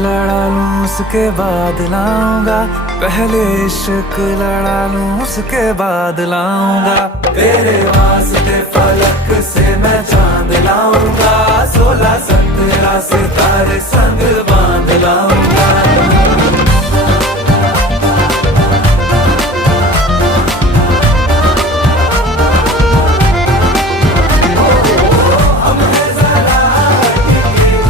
लड़ा लूं उसके बाद लाऊंगा, पहले इश्क लड़ा लूं उसके बाद लाऊंगा। तेरे वास्ते फलक से मैं चांद लाऊंगा, 16 17 सितारे संग बांध लाऊंगा।